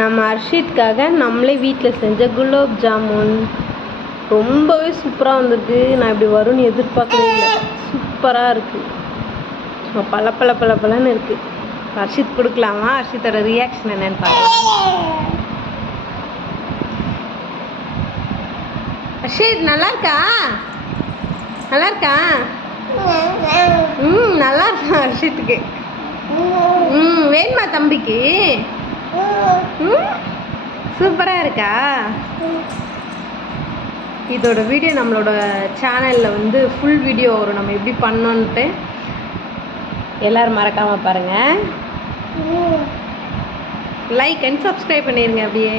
நம்ம ஹர்ஷித்காக நம்மளே வீட்டில் செஞ்ச குலோப் ஜாமுன் ரொம்பவே சூப்பராக வந்திருக்கு. நான் இப்படி வரும்னு எதிர்பார்க்கவே இல்லை. சூப்பராக இருக்குது. பல இருக்குது. ஹர்ஷித் கொடுக்கலாமா? ஹர்ஷித்தோட ரியாக்ஷன் என்னன்னு பார்க்கலாம். ஹர்ஷித் நல்லா இருக்கா? நல்லா இருக்கா? நல்லா இருக்கா ஹர்ஷித்துக்கு? வேணுமா தம்பிக்கு? சூப்பராக இருக்கா? இதோட வீடியோ நம்மளோட சேனலில் வந்து ஃபுல் வீடியோ வரும், நம்ம எப்படி பண்ணோன்ட்டு. எல்லோரும் மறக்காமல் பாருங்கள். லைக் அண்ட் சப்ஸ்கிரைப் பண்ணிடுங்க அப்படியே.